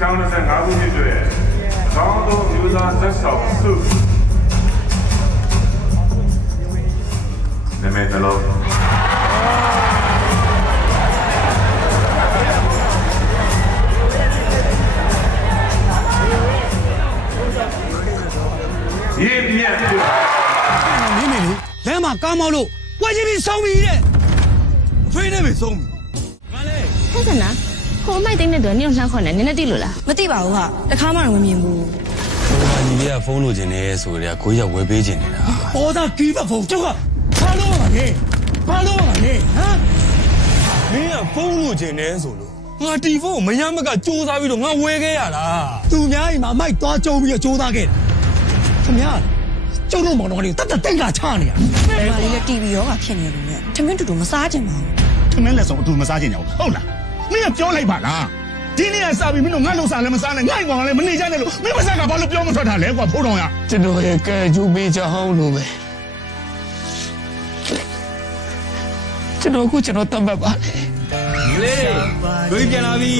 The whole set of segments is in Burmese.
ကျောင်း25ခုနှစ်တွေကောင်းသောမျိုးသားဆက်ဆောင်စုနာမည်တော်ရေပြတ်ပြမင်းမင်းလေလမ်းမှာကားမောက်လို့ဝဲချင်းပြီးဆုံးပြီတဲ့ဖေးနေပြီဆုံးပြီငါလေ ဟုတ်ကဲ့နော်ကိုအမိုက်သိတဲ့တော့နင်လှမ်းခေါ်နေနည်းနည်းသိလို့လားမသိပါဘူးဟာတခါမှတော့မမြင်ဘူး ဟိုညီလေးကဖုန်းလိုချင်နေဆိုကြကိုကြီးကဝယ်ပေးချင်နေတာ ဟောတာကီးပါဖုန်းကျောက်ကဘာလို့ပါလဲဘာလို့ပါလဲဟမ် မင်းကဖုန်းလိုချင်နေဆိုလို့ငါတီဖုန်းမရမကစူးစမ်းပြီးတော့ငါဝယ်ခဲ့ရတာ သူများအိမ်မှာမိုက်သွားကျုံပြီးတော့ကြိုးစားခဲ့တာခင်ဗျာကျုပ်တို့မောင်တော်လေးတတ်တိတ်လာချနေရ ဒီမှာလေးလည်း TV ရောဂါဖြစ်နေလို့နဲ့ထမင်းတူတူမစားကြင်ပါဘူး ထမင်းလက်ဆောင်အတူမစားကြnhauဟုတ်လားမင်းကပြောလိုက်ပါလားဒီနေ့ကစပြီးမင်းတို့ငါ့လို့စားလည်းမစားနဲ့ငါ့ကောင်လည်းမနေကြနဲ့လို့မင်းမစားကဘာလို့ပြောမထွက်တာလဲကွာဖိုးတော်ရ ကျွန်တော်ရဲ့ကဲကျူးပေးချောင်းလို့ပဲကျွန်တော်တတ်မှတ်ပါလေကိုကြီးပြန်လာပြီ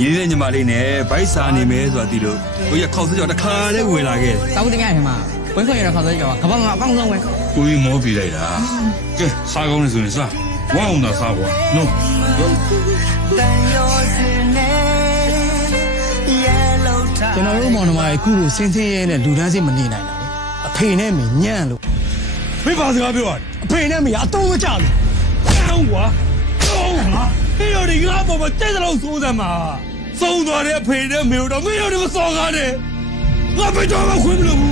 ရင်းတဲ့ညီမလေးနဲ့ဗိုက်စာနေမယ်ဆိုတာသိလို့ကိုကြီးခေါက်စကြောတခါတည်းဝင်လာခဲ့ တောင်းတင်ရတယ်မှာဝင်းခွင့်ရတဲ့ခေါင်းစားကြောကဘာမှအကောင်းဆုံးပဲ ကိုကြီးမောပြလိုက်တာကဲစားကောင်းနေဆိုရင်စားဝအောင်သာစားပါနော် ကျွန်တော်တို့မောင်နှမရဲ့ခုလိုစင်းစင်းရဲနဲ့လူတန်းစင်းမနေနိုင်တာလေအဖေနဲ့မညံ့လို့ မင်းဘာစကားပြောရလဲ အဖေနဲ့မရအတော့မကြလို့ တောင်းကွာတောင်းဟာဟေ့ရဒီငါပေါ်မှာတဲ့တဲ့လို့စိုးစမ်းမှာသုံးသွားတဲ့အဖေနဲ့မေတို့တော့မင်းတို့မစော်ကားနဲ့ငါဘယ်တော့မှခွင့်မလို့ဘူး